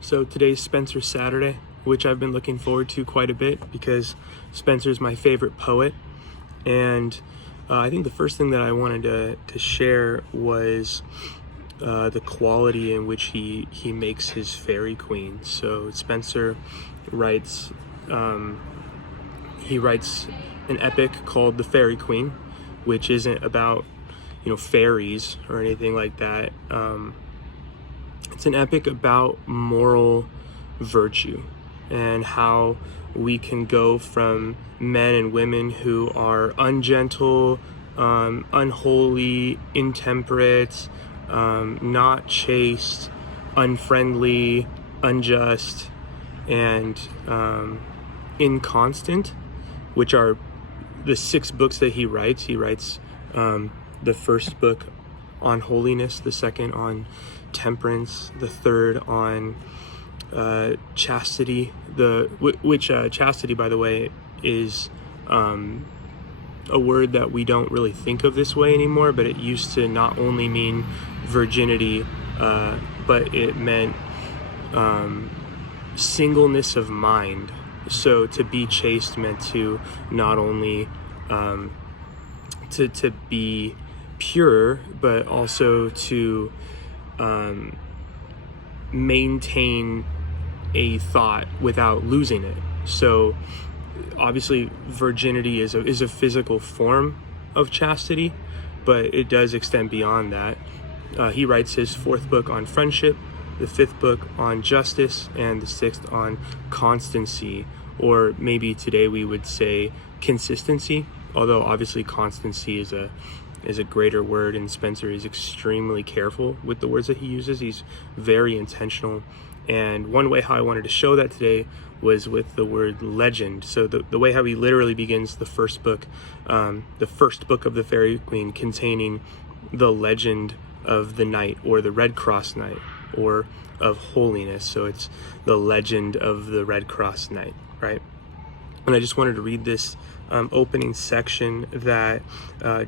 So today's Spenser Saturday, which I've been looking forward to quite a bit because Spenser's my favorite poet. And I think the first thing that I wanted to share was the quality in which he makes his fairy queen. So Spenser writes, he writes an epic called The Fairy Queen, which isn't about, fairies or anything like that. It's an epic about moral virtue and how we can go from men and women who are ungentle, unholy, intemperate, not chaste, unfriendly, unjust, and inconstant, which are the 6 books that he writes. He writes the first book on holiness, the second on temperance, the third on chastity, which chastity, by the way, is a word that we don't really think of this way anymore, but it used to not only mean virginity, but it meant singleness of mind. So to be chaste meant to not only to be pure, but also to maintain a thought without losing it. So obviously virginity is a physical form of chastity, but it does extend beyond that. He writes his 4th book on friendship, the 5th book on justice, and the 6th on constancy, or maybe today we would say consistency, although obviously constancy is a greater word, and Spenser is extremely careful with the words that he uses. He's very intentional. And one way how I wanted to show that today was with the word legend. So the way how he literally begins the first book of the Fairy Queen, containing the legend of the night, or the Red Cross night, or of holiness. So it's the legend of the Red Cross night, right? And I just wanted to read this opening section that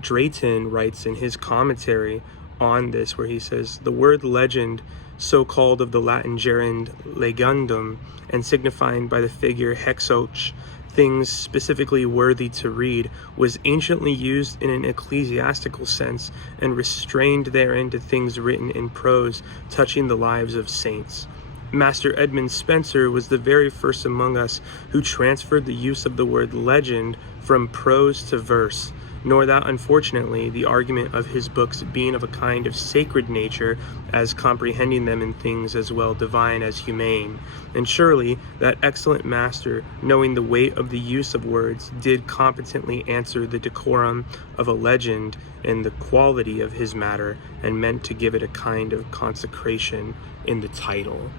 Drayton writes in his commentary on this, where he says, "The word legend, so called of the Latin gerund legendum, and signifying by the figure hexoch, things specifically worthy to read, was anciently used in an ecclesiastical sense, and restrained therein to things written in prose touching the lives of saints. Master Edmund Spenser was the very first among us who transferred the use of the word legend from prose to verse, nor that, unfortunately, the argument of his books being of a kind of sacred nature, as comprehending them in things as well divine as humane. And surely that excellent master, knowing the weight of the use of words, did competently answer the decorum of a legend and the quality of his matter, and meant to give it a kind of consecration in the title."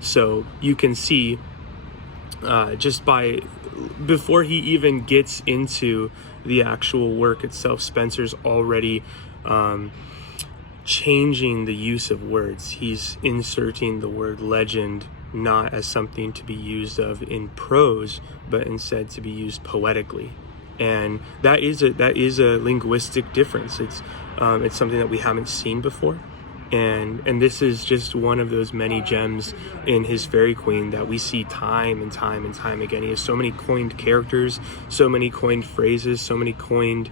So you can see, just before he even gets into the actual work itself, Spenser's already changing the use of words. He's inserting the word legend not as something to be used of in prose, but instead to be used poetically. And that is a linguistic difference. It's something that we haven't seen before. And this is just one of those many gems in his Fairy Queen that we see time and time and time again. He has so many coined characters, so many coined phrases, so many coined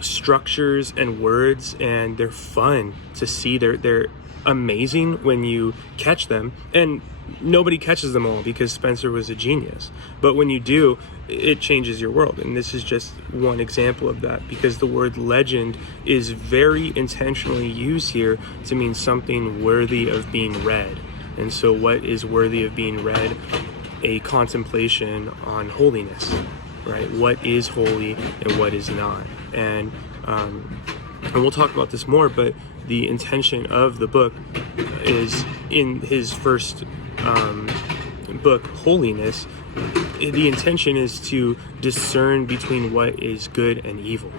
structures and words, and they're fun to see. They're amazing when you catch them, and nobody catches them all because Spenser was a genius. But when you do, it changes your world. And this is just one example of that, because the word legend is very intentionally used here to mean something worthy of being read. And so what is worthy of being read? A contemplation on holiness, right? What is holy and what is not. And we'll talk about this more, but the intention of the book is, in his first book, Holiness, the intention is to discern between what is good and evil.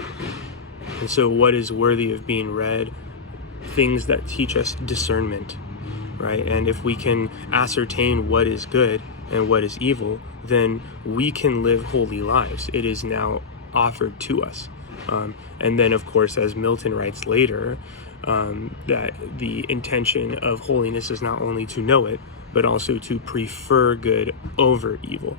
And so what is worthy of being read? Things that teach us discernment, right? And if we can ascertain what is good and what is evil, then we can live holy lives. It is now offered to us. And then, of course, as Milton writes later, that the intention of holiness is not only to know it, but also to prefer good over evil.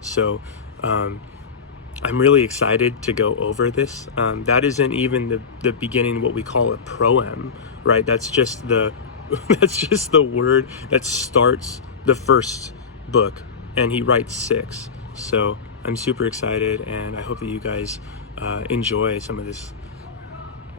So I'm really excited to go over this. That isn't even the beginning, what we call a proem, right? That's just the that's just the word that starts the first book, and he writes 6. So I'm super excited, and I hope that you guys enjoy some of this